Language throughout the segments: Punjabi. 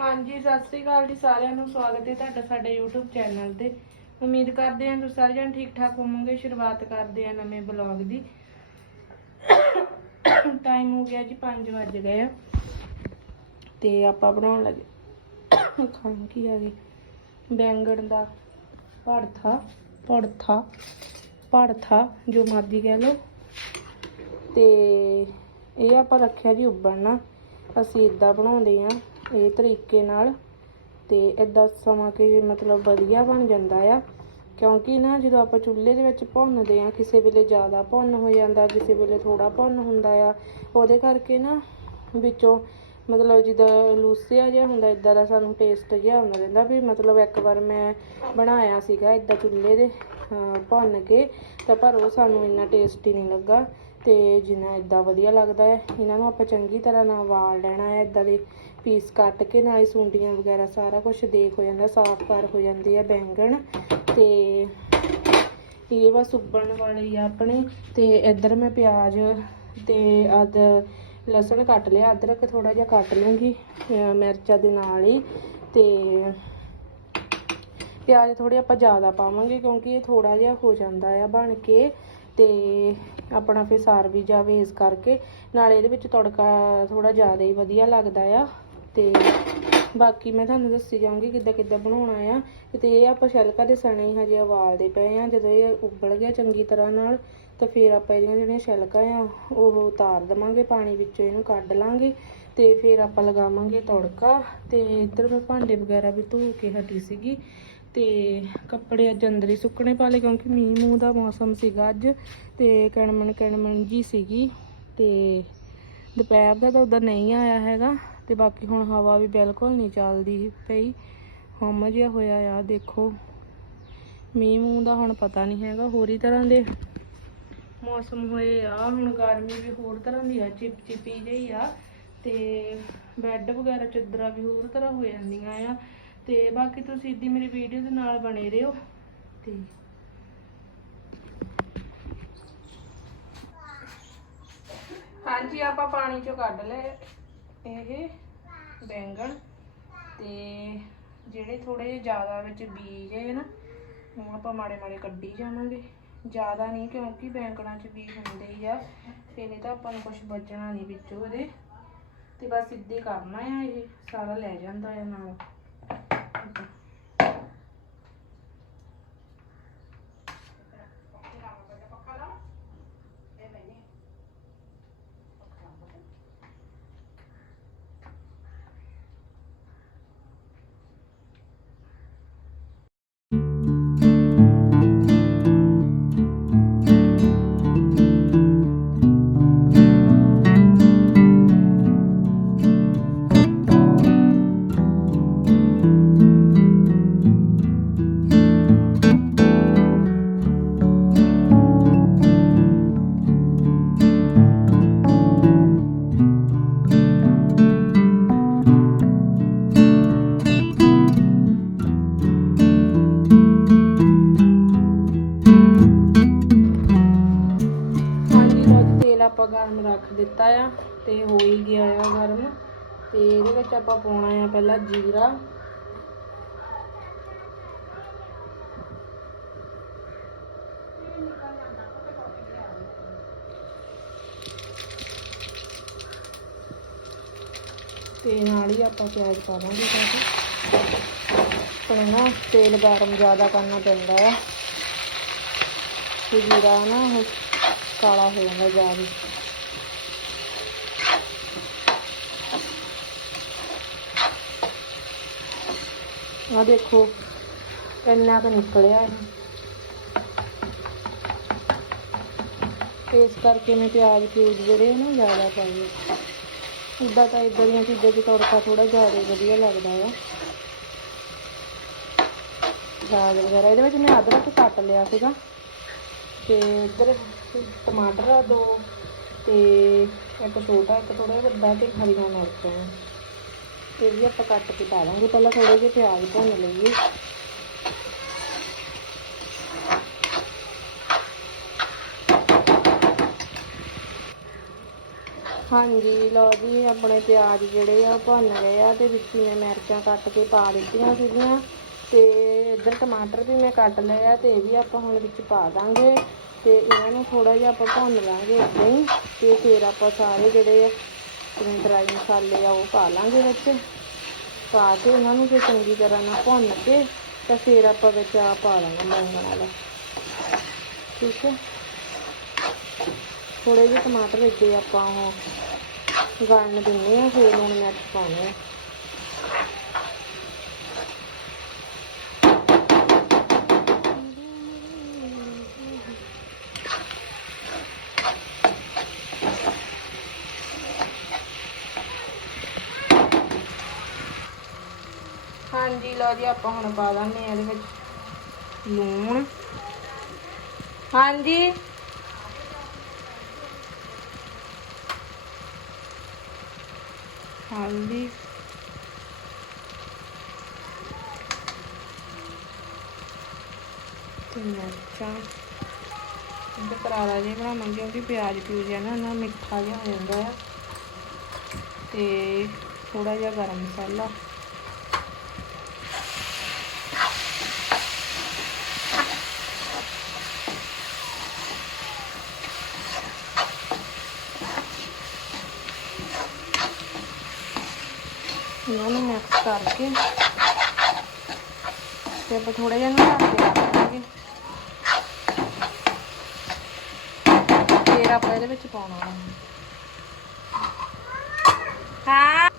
ਹਾਂਜੀ, ਸਤਿ ਸ੍ਰੀ ਅਕਾਲ ਜੀ, ਸਾਰਿਆਂ ਨੂੰ ਸਵਾਗਤ ਹੈ ਤੁਹਾਡਾ ਸਾਡੇ YouTube ਚੈਨਲ ਤੇ। ਉਮੀਦ ਕਰਦੇ ਹਾਂ ਤੁਸੀਂ ਸਾਰੇ ਜਣ ਠੀਕ ਠਾਕ ਹੋਵੋਗੇ। ਸ਼ੁਰੂਆਤ ਕਰਦੇ ਹਾਂ ਨਵੇਂ ਬਲੌਗ ਦੀ। ਟਾਈਮ ਹੋ ਗਿਆ ਜੀ 5 ਵਜ ਗਏ ਆ। ਤੇ ਆਪਾਂ ਬਣਾਉਣ ਲੱਗੇ ਖਾਣ, ਕੀ ਆ ਗਈ ਬੈਂਗਣ ਦਾ ਭੜਥਾ ਭੜਥਾ ਭੜਥਾ, ਜੋ ਮਰਜ਼ੀ ਕਹਿ ਲਓ। ਤੇ ਇਹ ਆਪਾਂ ਰੱਖਿਆ ਜੀ ਉਬਲਣਾ। ਅਸੀਂ ਇਦਾਂ ਬਣਾਉਂਦੇ ਆ ਇਹ ਤਰੀਕੇ ਨਾਲ ਤੇ ਇਦਾਂ ਸਮਾਂ ਕਿ ਮਤਲਬ ਵਧੀਆ ਬਣ ਜਾਂਦਾ ਆ। ਕਿਉਂਕਿ ਨਾ ਜਦੋਂ ਆਪਾਂ ਚੁੱਲ੍ਹੇ ਦੇ ਵਿੱਚ ਭੁੰਨਦੇ ਆ ਕਿਸੇ ਵੇਲੇ ਜ਼ਿਆਦਾ ਭੁੰਨ ਹੋ ਜਾਂਦਾ, ਕਿਸੇ ਵੇਲੇ ਥੋੜਾ ਭੁੰਨ ਹੁੰਦਾ ਆ, ਉਹਦੇ ਕਰਕੇ ਨਾ ਵਿੱਚੋਂ ਮਤਲਬ ਜਿੱਦਾਂ ਲੂਸਿਆ ਜਿਹਾ ਹੁੰਦਾ ਇਦਾਂ ਦਾ ਸਾਨੂੰ ਟੇਸਟ ਜਿਹਾ ਹੁੰਦਾ ਰਹਿੰਦਾ ਵੀ ਮਤਲਬ ਇੱਕ ਵਾਰ ਮੈਂ ਬਣਾਇਆ ਸੀਗਾ ਇਦਾਂ ਚੁੱਲ੍ਹੇ ਦੇ ਭੁੰਨ ਕੇ, ਤਾਂ ਪਰ ਉਹ ਸਾਨੂੰ ਇੰਨਾ ਟੇਸਟੀ ਨਹੀਂ ਲੱਗਾ ਤੇ ਜਿੰਨਾ ਇਦਾਂ ਵਧੀਆ ਲੱਗਦਾ ਹੈ ਇਹਨਾਂ ਨੂੰ ਆਪਾਂ ਚੰਗੀ ਤਰ੍ਹਾਂ ਨਾਲ ਵਾਲ ਲੈਣਾ ਹੈ ਇਦਾਂ ਦੇ ਪੀਸ ਕੱਟ ਕੇ ਨਾਲੇ ਸੁੰਡੀਆਂ ਵਗੈਰਾ ਸਾਰਾ ਕੁਝ ਦੇਖ ਹੋ ਜਾਂਦਾ, ਸਾਫ਼ ਕਰ ਹੋ ਜਾਂਦੇ ਆ ਬੈਂਗਣ ਤੇ ਇਹ ਬਸ ਉੱਬਲਣ ਵਾਲੇ ਹੀ ਆ ਆਪਣੇ ਤੇ ਇੱਧਰ ਮੈਂ ਪਿਆਜ਼ ਤੇ ਅਦ ਲਸਣ ਕੱਟ ਲਿਆ, ਅਦਰਕ ਥੋੜਾ ਜਿਹਾ ਕੱਟ ਲੂੰਗੀ ਮਿਰਚਾਂ ਦੇ ਨਾਲ ਹੀ ਤੇ ਪਿਆਜ਼ ਥੋੜੇ ਆਪਾਂ ਜ਼ਿਆਦਾ ਪਾਵਾਂਗੇ ਕਿਉਂਕਿ ਇਹ ਥੋੜਾ ਜਿਹਾ ਹੋ ਜਾਂਦਾ ਆ ਬਣ ਕੇ ਤੇ ਆਪਣਾ ਫਿਰ ਸਾਰ ਵੀ ਜਾਵੇ ਇਸ ਕਰਕੇ, ਨਾਲੇ ਇਹਦੇ ਵਿੱਚ ਤੜਕਾ ਥੋੜਾ ਜ਼ਿਆਦਾ ਹੀ ਵਧੀਆ ਲੱਗਦਾ ਆ। ਤੇ ਬਾਕੀ ਮੈਂ ਤੁਹਾਨੂੰ ਦੱਸੀ ਜਾਊਂਗੀ ਕਿੱਦਾਂ ਕਿੱਦਾਂ ਬਣਾਉਣਾ ਆ। ਤੇ ਇਹ ਆਪਾਂ ਛਿਲਕਾ ਦੇ ਸਣੇ ਹੀ ਹਜੇ ਉਬਾਲਦੇ ਪਏ ਆ। ਜਦੋਂ ਇਹ ਉਬਲ ਗਿਆ ਚੰਗੀ ਤਰ੍ਹਾਂ ਨਾਲ, ਤਾਂ ਫਿਰ ਆਪਾਂ ਇਹਦੀਆਂ ਜਿਹੜੀਆਂ ਛਿਲਕਾ ਆ, ਉਹ ਉਤਾਰ ਦਵਾਂਗੇ, ਪਾਣੀ ਵਿੱਚੋਂ ਇਹਨੂੰ ਕੱਢ ਲਾਂਗੇ ਤੇ ਫਿਰ ਆਪਾਂ ਲਗਾਵਾਂਗੇ ਤੜਕਾ। ਤੇ ਇੱਧਰ ਮੈਂ ਭਾਂਡੇ ਵਗੈਰਾ ਵੀ ਧੋ ਕੇ ਹਟੀ ਸੀਗੀ। ਤੇ ਕੱਪੜੇ ਅੱਜ ਅੰਦਰ ਹੀ ਸੁੱਕਣੇ ਪਾ ਲਏ, ਕਿਉਂਕਿ ਮੀਂਹ ਮੂੰਹ ਦਾ ਮੌਸਮ ਸੀਗਾ ਅੱਜ ਤੇ ਕਣਮਣ ਕਣਮਣ ਜੀ ਸੀਗੀ। ਤੇ ਦੁਪਹਿਰ ਦਾ ਤਾਂ ਉਦਾਂ ਨਹੀਂ ਆਇਆ ਹੈਗਾ। ਤੇ ਬਾਕੀ ਹੁਣ ਹਵਾ ਵੀ ਬਿਲਕੁਲ ਨਹੀਂ ਚੱਲਦੀ ਪਈ। ਹਮ ਜਿਹਾ ਹੋਇਆ ਆ, ਦੇਖੋ। ਮੀਂਹ ਮੂੰਹ ਦਾ ਹੁਣ ਪਤਾ ਨਹੀਂ ਹੈਗਾ, ਹੋਰ ਹੀ ਤਰ੍ਹਾਂ ਦੇ ਮੌਸਮ ਹੋਏ ਆ। ਹੁਣ ਗਰਮੀ ਵੀ ਹੋਰ ਤਰ੍ਹਾਂ ਦੀ ਆ, ਚਿਪ ਚਿਪੀ ਜਿਹੀ ਆ। ਤੇ ਬੈੱਡ ਵਗੈਰਾ ਚਾਦਰਾਂ ਵੀ ਹੋਰ ਤਰ੍ਹਾਂ ਹੋ ਜਾਂਦੀਆਂ ਆ। ਤੇ ਬਾਕੀ ਤੁਸੀਂ ਇੱਦੀ ਮੇਰੀ ਵੀਡੀਓ ਦੇ ਨਾਲ ਬਣੇ ਰਹੋ। ਤੇ ਹਾਂਜੀ, ਆਪਾਂ ਪਾਣੀ ਚੋਂ ਕੱਢ ਲਏ। ਇਹ ਬੈਂਗਣ ਤੇ ਜਿਹੜੇ ਥੋੜੇ ਜਿਹੇ ਜ਼ਿਆਦਾ ਵਿੱਚ ਬੀਜ ਹੈ ਨਾ, ਉਹ ਆਪਾਂ ਮਾੜੇ ਮਾੜੇ ਕੱਢੀ ਜਾਵਾਂਗੇ। ਜ਼ਿਆਦਾ ਨਹੀਂ ਕਿਉਂਕਿ ਬੈਂਗਣਾਂ 'ਚ ਬੀਜ ਹੁੰਦੇ ਹੀ ਆ ਤੇ ਨਹੀਂ ਤਾਂ ਆਪਾਂ ਨੂੰ ਕੁਝ ਬਚਣਾ ਨਹੀਂ ਵਿੱਚੋਂ ਉਹਦੇ ਤੇ ਬਸ ਇੱਦਾਂ ਹੀ ਕਰਨਾ ਆ ਇਹ, ਸਾਰਾ ਲੈ ਜਾਂਦਾ ਆ ਨਾਲ। ਗਰਮ ਰੱਖ ਦਿੱਤਾ ਆ ਤੇ ਹੋ ਹੀ ਗਿਆ ਆ ਗਰਮ। ਤੇ ਇਹਦੇ ਵਿੱਚ ਆਪਾਂ ਪਾਉਣਾ ਆ ਪਹਿਲਾਂ ਜੀਰਾ। ਤੇ ਨਾਲ ਹੀ ਆਪਾਂ ਪਿਆਜ਼ ਪਾ ਦਾਂਗੇ ਸਾਥ ਨਾ ਤੇਲ ਗਰਮ ਜ਼ਿਆਦਾ ਕਰਨਾ ਪੈਂਦਾ ਆ। ਤੇ ਜੀਰਾ ਨਾ ਕਾਲਾ ਹੋ ਜਾਂਦਾ ਜ਼ਿਆਦਾ। ਆ ਦੇਖੋ, ਇੰਨਾ ਤਾਂ ਨਿਕਲਿਆ ਇਹ। ਤੇ ਇਸ ਕਰਕੇ ਮੈਂ ਪਿਆਜ਼ ਪਿਊਜ਼ ਜਿਹੜੇ ਨਾ ਜ਼ਿਆਦਾ ਪਾਏ ਉੱਦਾਂ ਤਾਂ ਇਦਾਂ ਦੀਆਂ ਚੀਜ਼ਾਂ 'ਚ ਤੜਕਾ ਥੋੜਾ ਜ਼ਿਆਦਾ ਵਧੀਆ ਲੱਗਦਾ ਆ। ਪਿਆਜ਼ ਵਗੈਰਾ, ਇਹਦੇ ਵਿੱਚ ਮੈਂ ਅਦਰਕ ਕੱਟ ਲਿਆ ਸੀਗਾ। ਤੇ ਇੱਧਰ ਟਮਾਟਰ ਆ ਦੋ, ਤੇ ਇੱਕ ਛੋਟਾ, ਇੱਕ ਥੋੜਾ ਵੱਡਾ ਤੇ ਹਰੀਆਂ ਮਿਰਚਾਂ। ਇਹ ਵੀ ਆਪਾਂ ਕੱਟ ਕੇ ਪਾ ਦਾਂਗੇ ਪਹਿਲਾਂ ਥੋੜੇ ਜਿਹਾ ਪਿਆਜ਼ ਭੁੰਨ ਲਈਏ। ਹਾਂਜੀ, ਲਓ ਜੀ, ਆਪਣੇ ਪਿਆਜ਼ ਜਿਹੜੇ ਆ ਉਹ ਭੁੰਨ ਗਏ ਆ ਤੇ ਵਿੱਚ ਮੈਂ ਮਿਰਚਾਂ ਕੱਟ ਕੇ ਪਾ ਦਿੱਤੀਆਂ ਸੀਗੀਆਂ। ਤੇ ਇੱਧਰ ਟਮਾਟਰ ਵੀ ਮੈਂ ਕੱਟ ਲਏ ਆ ਤੇ ਇਹ ਵੀ ਆਪਾਂ ਹੁਣ ਵਿੱਚ ਪਾ ਦਾਂਗੇ। ਤੇ ਇਹਨਾਂ ਨੂੰ ਥੋੜਾ ਜਿਹਾ ਆਪਾਂ ਭੁੰਨ ਲਾਂਗੇ ਏਦਾਂ ਹੀ। ਤੇ ਫਿਰ ਆਪਾਂ ਸਾਰੇ ਜਿਹੜੇ ਆ ਜਿਵੇਂ ਡਰਾਈ ਮਸਾਲੇ ਆ ਉਹ ਪਾ ਲਾਂਗੇ ਵਿੱਚ। ਪਾ ਕੇ ਉਹਨਾਂ ਨੂੰ ਜੇ ਚੰਗੀ ਤਰ੍ਹਾਂ ਨਾਲ ਭੁੰਨ ਕੇ ਤਾਂ ਫਿਰ ਆਪਾਂ ਵਿੱਚ ਆ ਪਾ ਲਾਂਗੇ ਬੈਂਗਣ ਵਾਲਾ। ਠੀਕ ਹੈ? ਥੋੜੇ ਜਿਹੇ ਟਮਾਟਰ ਵਿੱਚ ਆਪਾਂ ਉਹ ਗਾਲਣ ਦਿੰਨੇ ਆ ਫਿਰ ਲੂਣ ਮਿਰਚ ਪਾਉਣੇ ਆ ਹਾਂਜੀ, ਲਓ ਜੀ, ਆਪਾਂ ਹੁਣ ਪਾ ਦਾਂਗੇ ਇਹਦੇ ਵਿੱਚ ਲੂਣ। ਹਾਂਜੀ। ਹਲਦੀ ਤੇ ਮਿਰਚਾਂ। ਇਹਦਾ ਕਰਾਰਾ ਜਿਹਾ ਬਣਾਵਾਂਗੇ, ਕਿਉਂਕਿ ਪਿਆਜ਼ ਪਿਊਜ਼ ਹੈ ਨਾ ਨਾ ਮਿੱਠਾ ਜਿਹਾ ਹੋ ਜਾਂਦਾ ਆ। ਤੇ ਥੋੜਾ ਜਿਹਾ ਗਰਮ ਮਸਾਲਾ। ਇਹਨਾਂ ਨੂੰ ਮਿਕਸ ਕਰਕੇ ਤੇ ਆਪਾਂ ਥੋੜਾ ਜਿਹਾ ਨੂੰ ਢੱਕ ਕੇ ਰੱਖ ਦਾਂਗੇ ਫਿਰ ਆਪਾਂ ਇਹਦੇ ਵਿੱਚ ਪਾਉਣਾ। ਹਾਂ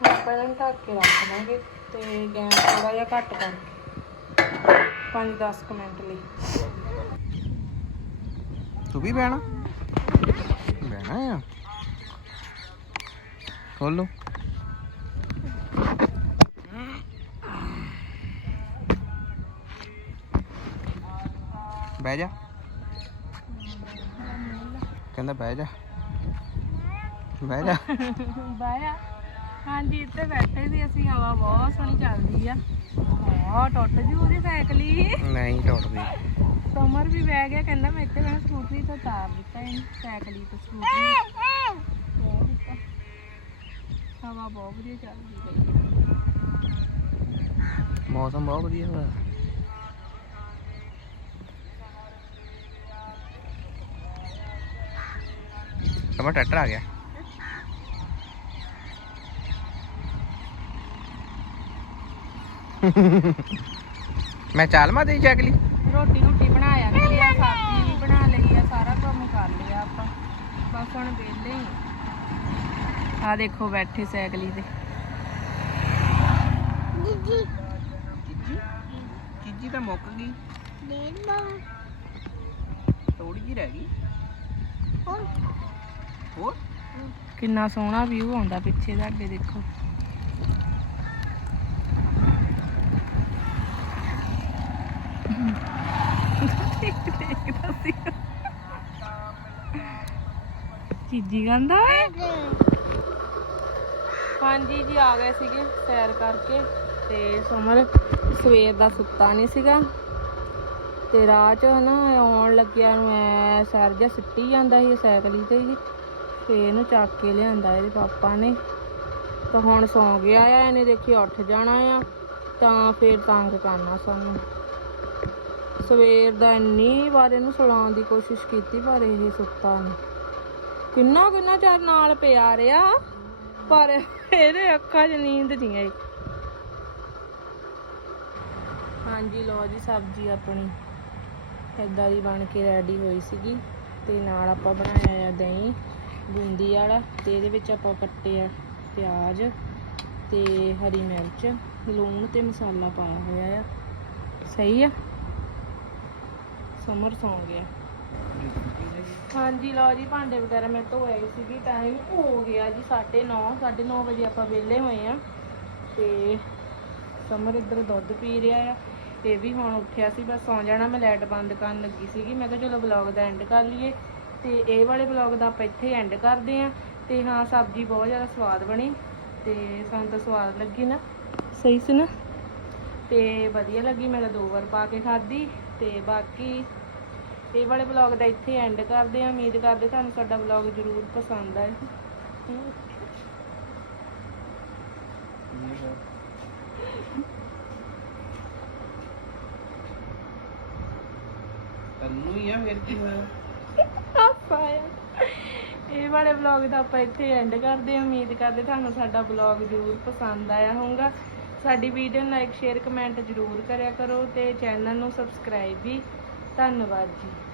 ਹੁਣ ਆਪਾਂ ਇਹਨਾਂ ਨੂੰ ਦਾਂਗੇ ਤੇ ਗੈਸ ਥੋੜਾ ਜਿਹਾ ਘੱਟ ਕਰਕੇ। 5-10 ਮਿੰਟ ਲਈ। ਤੂੰ ਵੀ ਬਹਿਣਾ? ਬਹਿਣਾ ਆ। ਖੋਲੋ ਬਹਿ ਜਾ। ਕਹਿੰਦਾ ਬਹਿ ਜਾ। ਬਹਿ ਜਾ। ਬਾਇਆ ਹਾਂਜੀ ਇੱਥੇ ਬੈਠੇ ਸੀ ਅਸੀਂ ਹਵਾ ਬਹੁਤ ਸੋਹਣੀ ਚੱਲਦੀ ਆ। ਹਾਂ ਟੁੱਟ ਜੂ ਉਹਦੀ ਸਾਈਕਲੀ ਨਹੀਂ ਟੁੱਟਦੀ। ਸਮਰ ਵੀ ਬਹਿ ਗਿਆ ਕਹਿੰਦਾ ਮੈਂ ਇੱਥੇ ਮੈਂ ਸਕੂਟਰੀ ਤੋਂ ਤਾਰ ਦਿੱਤਾ ਇਹਨੂੰ ਸਾਈਕਲੀ ਤੋਂ ਸਕੂਟਰੀ। ਹਵਾ ਬਹੁਤ ਵਧੀਆ ਚੱਲਦੀ ਪਈ ਮੌਸਮ ਬਹੁਤ ਵਧੀਆ ਹੋਇਆ। ਸਮਾਂ ਟਰੈਕਟਰ ਆ ਗਿਆ। ਮੈਂ ਚਾਲ ਮਾ ਦੇ ਚੱਕ ਲਈ? ਰੋਟੀ ਰੋਟੀ ਬਣਾਇਆ ਲਈ ਆ ਸਬਜ਼ੀ ਵੀ ਬਣਾ ਲਈ ਆ ਸਾਰਾ ਕੰਮ ਕਰ ਲਿਆ ਆਪਾਂ। ਬਸ ਹੁਣ ਵਿਹਲੇ ਹੀ ਆ ਦੇਖੋ ਬੈਠੇ ਸਾਈਕਲੀ ਤੇ। ਚੀਜੀ? ਤਾਂ ਮੁੱਕ ਗਈ। ਥੋੜੀ ਜਿਹੀ ਰਹਿ ਗਈ। ਹੋਰ? ਕਿੰਨਾ ਸੋਹਣਾ ਵਿਊ ਆਉਂਦਾ ਪਿੱਛੇ ਤੁਹਾਡੇ ਦੇਖੋ। ਚੀਜੀ ਗੰਦਾ ਏ ਹਾਂਜੀ ਜੀ, ਆ ਗਏ ਸੀਗੇ ਸੈਰ ਕਰਕੇ ਤੇ ਸਮਰ ਸਵੇਰ ਦਾ ਸੁੱਤਾ ਨਹੀਂ ਸੀਗਾ ਤੇ ਰਾਹ 'ਚ ਹਨਾ ਆਉਣ ਲੱਗਿਆ ਨੂੰ ਐ ਸੈਰ ਜਿਹਾ ਸਿੱਟੀ ਜਾਂਦਾ ਸੀ ਸਾਈਕਲ ਤੇ ਜੀ ਤੇ ਇਹਨੂੰ ਚੱਕ ਕੇ ਲਿਆਂਦਾ ਇਹਦੇ ਪਾਪਾ ਨੇ। ਤਾਂ ਹੁਣ ਸੌਂ ਗਿਆ ਆ, ਇਹਨੇ ਦੇਖੀ ਉੱਠ ਜਾਣਾ ਆ, ਤਾਂ ਫੇਰ ਤੰਗ ਕਰਨਾ ਸਾਨੂੰ। ਸਵੇਰ ਦਾ ਇੰਨੀ ਵਾਰ ਇਹਨੂੰ ਸੁਲਾਉਣ ਦੀ ਕੋਸ਼ਿਸ਼ ਕੀਤੀ, ਪਰ ਇਹ ਸੁੱਤਾ ਨਹੀਂ ਕਿੰਨਾ ਕਿੰਨਾ ਚਿਰ ਨਾਲ ਪਿਆ ਰਿਹਾ, ਪਰ ਇਹਦੇ ਅੱਖਾਂ 'ਚ ਨੀਂਦ ਨਹੀਂ ਆਈ। ਹਾਂਜੀ ਲੋ ਜੀ, ਸਬਜ਼ੀ ਆਪਣੀ ਏਦਾਂ ਦੀ ਬਣ ਕੇ ਰੈਡੀ ਹੋਈ ਸੀਗੀ ਤੇ ਨਾਲ ਆਪਾਂ ਬਣਾਇਆ ਆ ਦਹੀਂ, ਬੂੰਦੀ ਵਾਲਾ ਤੇ ਇਹਦੇ ਵਿੱਚ ਆਪਾਂ ਕੱਟੇ ਆ ਪਿਆਜ਼ ਤੇ ਹਰੀ ਮਿਰਚ, ਲੂਣ ਤੇ ਮਸਾਲਾ ਪਾਇਆ ਹੋਇਆ ਆ। ਸਹੀ ਆ? ਸਮਰ ਸੌਂ ਗਿਆ। ਹਾਂਜੀ, ਲਓ ਜੀ, ਭਾਂਡੇ ਵਗੈਰਾ ਮੈਂ ਧੋਏ ਸੀਗੀ ਟਾਈਮ ਹੋ ਗਿਆ ਜੀ 9:30 9:30 ਵਜੇ ਆਪਾਂ ਵਿਹਲੇ ਹੋਏ ਆ ਤੇ ਸਮਰ ਇੱਧਰ ਦੁੱਧ ਪੀ ਰਿਹਾ ਆ। ਇਹ ਵੀ ਹੁਣ ਉੱਠਿਆ ਸੀ, ਬਸ ਸੌਂ ਜਾਣਾ, ਮੈਂ ਲਾਈਟ ਬੰਦ ਕਰਨ ਲੱਗੀ ਸੀਗੀ। ਮੈਂ ਕਿਹਾ ਚਲੋ ਵਲੌਗ ਦਾ ਐਂਡ ਕਰ ਲਈਏ। ਤੇ ਇਹ ਵਾਲੇ ਵਲੌਗ ਦਾ ਆਪਾਂ ਇੱਥੇ ਐਂਡ ਕਰਦੇ ਆ ਤੇ ਹਾਂ, ਸਬਜ਼ੀ ਬਹੁਤ ਜ਼ਿਆਦਾ ਸਵਾਦ ਬਣੀ। ਤੇ ਸਾਨੂੰ ਤਾਂ ਸਵਾਦ ਲੱਗੀ ਨਾ। ਸਹੀ ਸੀ ਨਾ? ਤੇ ਵਧੀਆ ਲੱਗੀ, ਮੈਂ ਤਾਂ ਦੋ ਵਾਰ ਪਾ ਕੇ ਖਾਧੀ। ਤੇ ਬਾਕੀ ਇਹ ਵਾਲੇ ਵਲੌਗ ਦਾ ਇੱਥੇ ਐਂਡ ਕਰਦੇ ਆ ਉਮੀਦ ਕਰਦੇ ਤੁਹਾਨੂੰ ਸਾਡਾ ਵਲੌਗ ਜ਼ਰੂਰ ਪਸੰਦ ਆਏ। ਤੈਨੂੰ ਹੀ ਆ ਫਿਰ ਕੀ ਹੋਇਆ? ਹਾਸਾ ਆਇਆ ਇਹ ਵਾਲੇ ਵਲੌਗ ਦਾ ਆਪਾਂ ਇੱਥੇ ਐਂਡ ਕਰਦੇ ਹਾਂ। ਉਮੀਦ ਕਰਦੇ ਤੁਹਾਨੂੰ ਸਾਡਾ ਵਲੌਗ ਜ਼ਰੂਰ ਪਸੰਦ ਆਇਆ ਹੋਊਗਾ। ਸਾਡੀ ਵੀਡੀਓ ਨੂੰ ਲਾਈਕ ਸ਼ੇਅਰ ਕਮੈਂਟ ਜ਼ਰੂਰ ਕਰਿਆ ਕਰੋ ਤੇ ਚੈਨਲ ਨੂੰ ਸਬਸਕ੍ਰਾਈਬ ਵੀ। ਧੰਨਵਾਦ ਜੀ।